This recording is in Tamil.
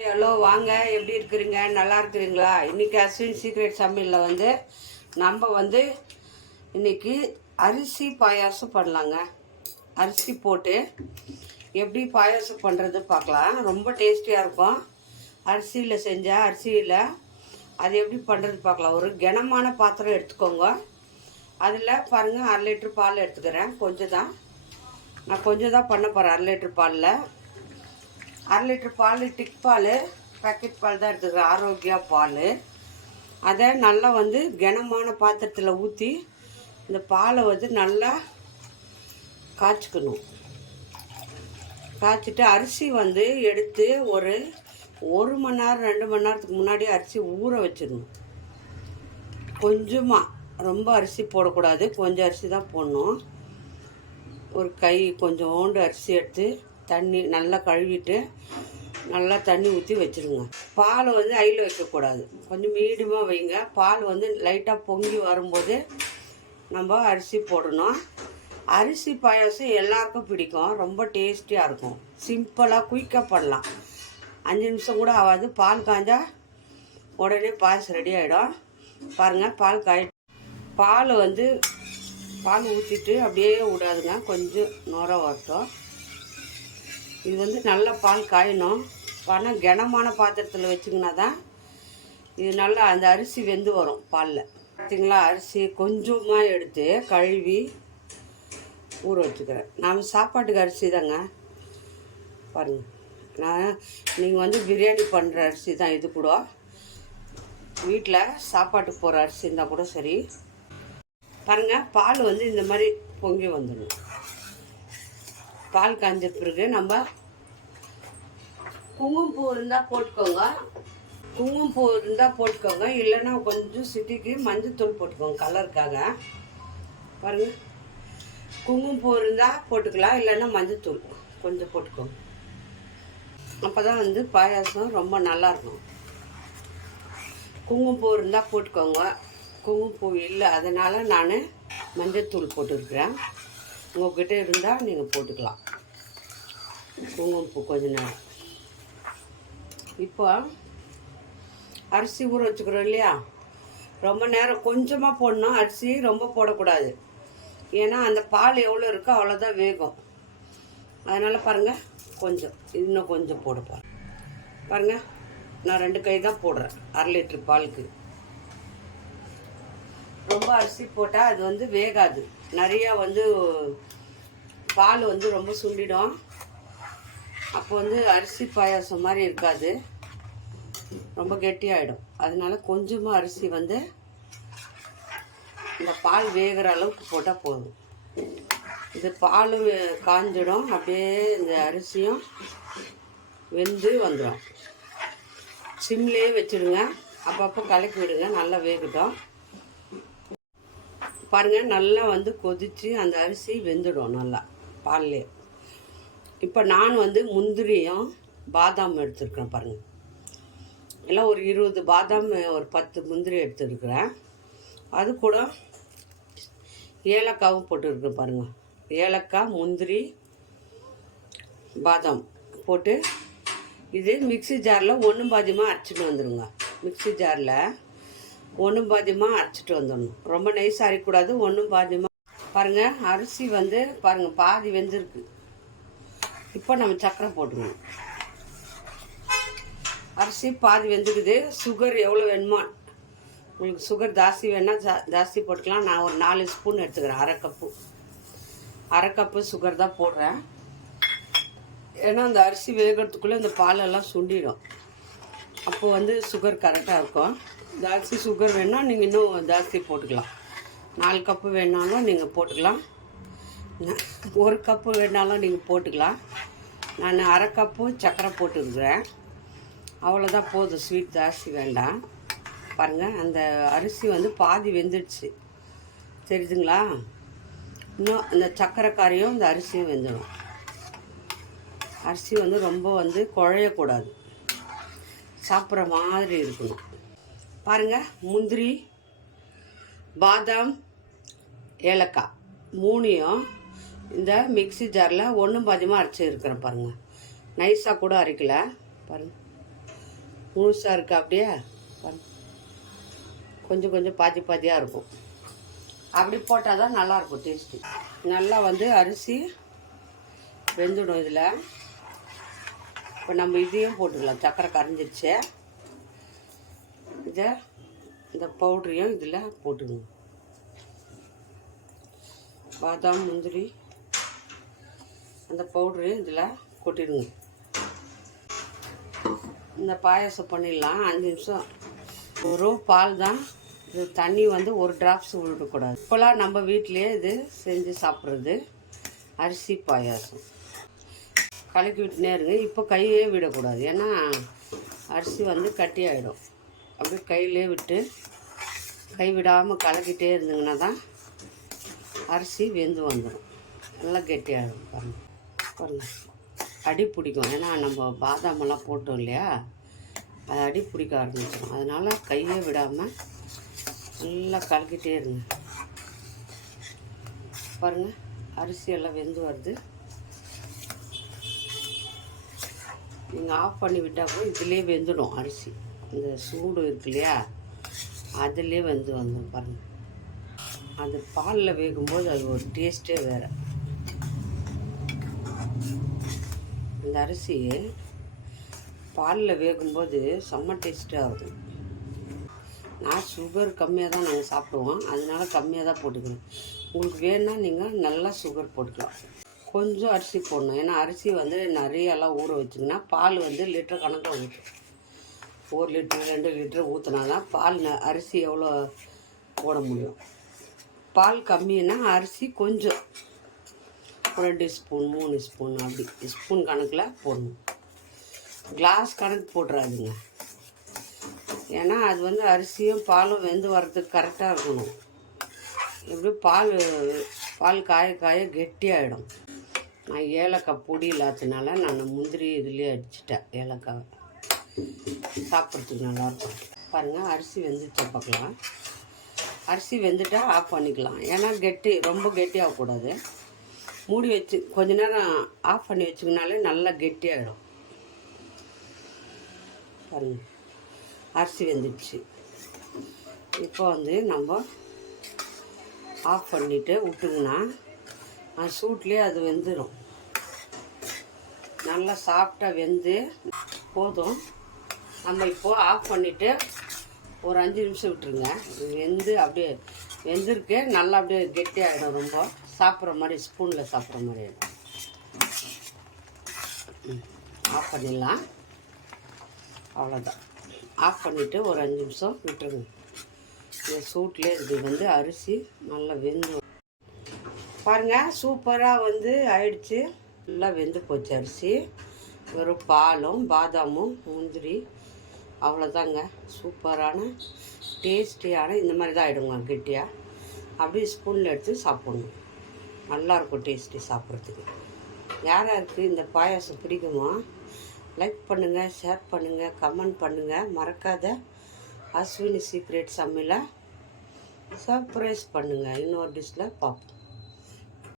ஹலோ வாங்க, எப்படி இருக்கிறீங்க? நல்லா இருக்கிறீங்களா? இன்றைக்கி அஸ்வின் சீக்ரெட் சமையலில் வந்து நம்ம வந்து இன்றைக்கி அரிசி பாயாசம் பண்ணலாங்க. அரிசி போட்டு எப்படி பாயாசம் பண்ணுறது பார்க்கலாம். ரொம்ப டேஸ்டியாக இருக்கும். அரிசியில் செஞ்சால் அரிசியில் அது எப்படி பண்ணுறது பார்க்கலாம். ஒரு கனமான பாத்திரம் எடுத்துக்கோங்க. அதில் பாருங்கள், 1/2 லிட்ரு பால் எடுத்துக்கிறேன். நான் கொஞ்சம் தான் பண்ண போகிறேன். 1/2 லிட்ரு பாலில் 1/2 லிட்ரு பால், டிக் பால், பேக்கெட் பால் தான் எடுத்துக்கிறேன். ஆரோக்கியா பால். அதை நல்லா வந்து கனமான பாத்திரத்தில் ஊற்றி இந்த பாலை வந்து நல்லா காய்ச்சிக்கணும். காய்ச்சிட்டு அரிசி வந்து எடுத்து ஒரு 1 மணி நேரம் 2 மணி நேரத்துக்கு முன்னாடி அரிசி ஊற வச்சிடணும். கொஞ்சமாக, ரொம்ப அரிசி போடக்கூடாது, கொஞ்சம் அரிசி தான் போடணும். ஒரு கை கொஞ்சோண்டு அரிசி எடுத்து தண்ணி நல்லா கழுவிட்டு நல்லா தண்ணி ஊற்றி வச்சுருங்க. பால் வந்து ஐயில் வைக்கக்கூடாது, கொஞ்சம் மீடியமாக வைங்க. பால் வந்து லைட்டாக பொங்கி வரும்போது நம்ம அரிசி போடணும். அரிசி பாயாசம் எல்லாருக்கும் பிடிக்கும், ரொம்ப டேஸ்டியாக இருக்கும். சிம்பிளாக குயிக்காக பண்ணலாம். 5 நிமிஷம் கூட ஆகாது. பால் காய்ஞ்சா உடனே பாயாசம் ரெடி ஆகிடும். பாருங்கள், பால் ஊற்றிட்டு அப்படியே விடாதுங்க, கொஞ்சம் நுர வரட்டும். இது வந்து நல்லா பால் காயணும். ஆனால் கனமான பாத்திரத்தில் வச்சிங்கன்னா தான் இது நல்லா அந்த அரிசி வெந்து வரும் பாலில். பார்த்தீங்களா, அரிசி கொஞ்சமாக எடுத்து கழுவி ஊற வச்சுக்கிறேன். நான் சாப்பாட்டுக்கு அரிசி தாங்க. பாருங்கள், நீங்கள் வந்து பிரியாணி பண்ணுற அரிசி தான் இது கூட. வீட்டில் சாப்பாட்டுக்கு போகிற அரிசி இருந்தால் கூட சரி. பாருங்கள், பால் வந்து இந்த மாதிரி பொங்கி வந்துடும். பால் காய்ஞ்ச பிறகு நம்ம குங்குமப்பூ இருந்தால் போட்டுக்கோங்க. இல்லைன்னா கொஞ்சம் சிட்டிக்கு மஞ்சத்தூள் போட்டுக்கோங்க கலருக்காக. பாருங்கள், குங்குமப்பூ இருந்தால் போட்டுக்கலாம், இல்லைன்னா மஞ்சத்தூள் கொஞ்சம் போட்டுக்கோங்க. அப்போ தான் வந்து பாயாசம் ரொம்ப நல்லாயிருக்கும். குங்குமப்பூ இருந்தால் போட்டுக்கோங்க. குங்குமப்பூ இல்லை, அதனால் நான் மஞ்சத்தூள் போட்டுருக்குறேன். உங்கள்கிட்ட இருந்தால் நீங்கள் போட்டுக்கலாம் குங்குமப்பூ கொஞ்ச நேரம். இப்போ அரிசி ஊற வச்சுக்கிறோம் இல்லையா, ரொம்ப நேரம் கொஞ்சமாக போடணும். அரிசி ரொம்ப போடக்கூடாது, ஏன்னா அந்த பால் எவ்வளோ இருக்கோ அவ்வளோதான் வேகும். அதனால் பாருங்கள், இன்னும் கொஞ்சம் போட பாருங்கள். நான் 2 கை தான் போடுறேன் 1/2 லிட்ரு பாலுக்கு. ரொம்ப அரிசி போட்டால் அது வந்து வேகாது. நிறையா வந்து பால் வந்து ரொம்ப சுண்டிடும். அப்போ வந்து அரிசி பாயாசம் மாதிரி இருக்காது, ரொம்ப கெட்டியாகிடும். அதனால கொஞ்சமாக அரிசி வந்து இந்த பால் வேகிற அளவுக்கு போட்டால் போதும். இது பால் காஞ்சிடும், அப்படியே இந்த அரிசியும் வெந்து வந்துடும். சிம்லேயே வச்சுடுங்க, அப்பப்போ கலக்கி விடுங்க, நல்லா வேகட்டும். பாருங்கள், நல்லா வந்து கொதித்து அந்த அரிசி வெந்துடும் நல்லா பால்லே. இப்போ நான் வந்து முந்திரியும் பாதாம் எடுத்துருக்கேன். பாருங்கள், எல்லாம் ஒரு 20 பாதாம், ஒரு 10 முந்திரி எடுத்துருக்குறேன். அது கூட ஏலக்காவும் போட்டுருக்கேன். பாருங்கள், ஏலக்காய், முந்திரி, பாதாம் போட்டு இது மிக்சி ஜாரில் 1 பாதியமாக அரைச்சிட்டு வந்துடுங்க. மிக்சி ஜாரில் 1 பாதியமாக அரைச்சிட்டு வந்துடணும். ரொம்ப நைஸ் அரைக்கூடாது, 1 பாதியமாக. பாருங்கள், அரிசி வந்து பாருங்கள் பாதி வெந்திருக்கு. இப்போ நம்ம சர்க்கரை போட்டுக்கணும். அரிசி பாதி வெந்துக்குது. சுகர் எவ்வளோ வேணுமோ, உங்களுக்கு சுகர் ஜாஸ்தி வேணால் ஜாஸ்தி போட்டுக்கலாம். நான் ஒரு 4 ஸ்பூன் எடுத்துக்கிறேன். அரை கப்பு சுகர் தான் போடுறேன். ஏன்னா அந்த அரிசி வேகிறதுக்குள்ளே இந்த பாலெல்லாம் சுண்டிடும். அப்போது வந்து சுகர் கரெக்டாக இருக்கும். ஜாஸ்தி சுகர் வேணால் நீங்கள் இன்னும் ஜாஸ்தி போட்டுக்கலாம். 4 கப்பு வேணாலும் நீங்கள் போட்டுக்கலாம், 1 கப்பு வேணாலும் நீங்கள் போட்டுக்கலாம். நான் அரை கப்பு சர்க்கரை போட்டுருக்குறேன். அவ்வளோதான், போதும். ஸ்வீட் ஜாஸ்தி வேண்டாம். பாருங்கள், அந்த அரிசி வந்து பாதி வெந்துடுச்சு, தெரியுதுங்களா? இன்னும் அந்த சர்க்கரை காரையும் இந்த அரிசியும் வெந்துடும். அரிசி வந்து ரொம்ப வந்து குழையக்கூடாது, சாப்பிட்ற மாதிரி இருக்கணும். பாருங்கள், முந்திரி, பாதாம், ஏலக்காய் 3யும் இந்த மிக்சி ஜாரில் 1 பாதியமாக அரைச்சி இருக்கிறேன். பாருங்கள், நைஸாக கூட அரைக்கல. பாருங்கள், முழுசாக இருக்குது அப்படியே கொஞ்சம் கொஞ்சம் பாதி பாதியாக இருக்கும். அப்படி போட்டால் தான் நல்லாயிருக்கும் டேஸ்ட்டு. நல்லா வந்து அரிசி வெந்துடும். இதில் இப்போ நம்ம இதையும் போட்டுக்கலாம். சக்கரை கரைஞ்சிருச்சு. இதை இந்த பவுடரையும் இதில் போட்டுக்கணும். பாதாம் முந்திரி அந்த பவுடரையும் இதில் கொட்டிடுங்க. இந்த பாயாசம் பண்ணிடலாம். 5 நிமிஷம். ஒரு பால் தான் இது. தண்ணி வந்து ஒரு டிராப்ஸ் விடக்கூடாது. இப்போலாம் நம்ம வீட்டிலையே இது செஞ்சு சாப்பிட்றது அரிசி பாயாசம். கலக்கி விட்டுனே இருங்க. இப்போ கையே விடக்கூடாது, ஏன்னா அரிசி வந்து கட்டி ஆகிடும். அப்படியே கையிலே விட்டு கை விடாமல் கலக்கிட்டே இருந்தீங்கன்னா தான் அரிசி வெந்து வந்துடும். நல்லா கெட்டியாகிடும். பாருங்கள் அடி பிடிக்கும், ஏன்னா நம்ம பாதாமெல்லாம் போட்டோம் இல்லையா, அது அடி பிடிக்க ஆரம்பிச்சிடும். அதனால் கையே விடாமல் நல்லா கலக்கிட்டே இருங்க. பாருங்கள் அரிசி எல்லாம் வெந்து வருது. நீங்கள் ஆஃப் பண்ணி விட்டால் கூட இதிலே வெந்துடும். அரிசி இந்த சூடு இருக்கு இல்லையா, அதிலே வந்துடும். பாருங்கள் அது பாலில் வேகும்போது அது ஒரு டேஸ்ட்டே வேறு. இந்த அரிசி பாலில் வேகும்போது செம்ம டேஸ்ட்டாக இருக்கும். நான் சுகர் கம்மியாக தான் நாங்கள் சாப்பிடுவோம், அதனால கம்மியாக தான் போட்டுக்கிறேன். உங்களுக்கு வேணுன்னா நீங்கள் நல்லா சுகர் போட்டுக்கலாம். கொஞ்சம் அரிசி போடணும், ஏன்னா அரிசி வந்து நிறையெல்லாம் ஊற வச்சிங்கன்னா பால் வந்து லிட்டர் கணக்கில் ஊற்றும். 1 லிட்டர் 2 லிட்டர் ஊற்றினா தான் பால் அரிசி எவ்வளோ போட முடியும். பால் கம்மின்னா அரிசி கொஞ்சம் 2 ஸ்பூன் 3 ஸ்பூன் அப்படி ஸ்பூன் கணக்கில் போடணும். கிளாஸ் கணக்கு போட்டுறாதுங்க, ஏன்னா அது வந்து அரிசியும் பாலும் வெந்து வர்றதுக்கு கரெக்டாக இருக்கணும். எப்படி பால் காய காய கெட்டியாகிடும். நான் ஏலக்காய் பொடி இல்லாததுனால நான் முந்திரி இதுலேயே அடிச்சிட்டேன். ஏலக்காய் சாப்பிட்றதுக்கு நல்லாயிருக்கும். பாருங்கள் அரிசி வெந்துச்சா பார்க்கலாம். அரிசி வெந்துட்டால் ஆஃப் பண்ணிக்கலாம், ஏன்னா ரொம்ப கெட்டியாகக்கூடாது. மூடி வச்சு கொஞ்ச நேரம் ஆஃப் பண்ணி வச்சிங்கனாலே நல்லா கெட்டியாகிடும். பாருங்கள் அரிசி வெந்துடுச்சு. இப்போ வந்து நம்ம ஆஃப் பண்ணிவிட்டு விட்டுங்கன்னா அது சூட்லேயே அது வெந்துடும். நல்லா சாஃப்டாக வெந்து போதும். நம்ம இப்போது ஆஃப் பண்ணிவிட்டு ஒரு 5 நிமிஷம் விட்டுருங்க. வெந்து அப்படியே வெந்திருக்கு, நல்லா அப்படியே கெட்டியாகிடும். ரொம்ப சாப்பிட்ற மாதிரி ஸ்பூனில் சாப்பிட்ற மாதிரி ஆகிடும். ஆஃப் பண்ணிடலாம். அவ்வளோதான். ஆஃப் பண்ணிவிட்டு ஒரு 5 நிமிஷம் விட்டுருங்க. இந்த சூட்லேயே இது வந்து அரிசி நல்லா வெந்து பாருங்கள் சூப்பராக வந்து ஆயிடுச்சு. நல்லா வெந்து போச்சு அரிசி. வெறும் பாலும் பாதாமும் முந்திரி அவ்வளோதாங்க. சூப்பரான டேஸ்டியான இந்த மாதிரி தான் ஆகிடுங்க கெட்டியாக. அப்படியே ஸ்பூனில் எடுத்து சாப்பிட்ணும். நல்லாயிருக்கும் டேஸ்டி சாப்பிட்றதுக்கு. யாருக்கு இந்த பாயாசம் பிடிக்குமோ லைக் பண்ணுங்கள், ஷேர் பண்ணுங்கள், கமெண்ட் பண்ணுங்கள். மறக்காத அஸ்வினி சீக்ரெட் சமையலை சர்ப்ரைஸ் பண்ணுங்கள். இன்னொரு டிஷ்ஷில் பார்ப்போம்.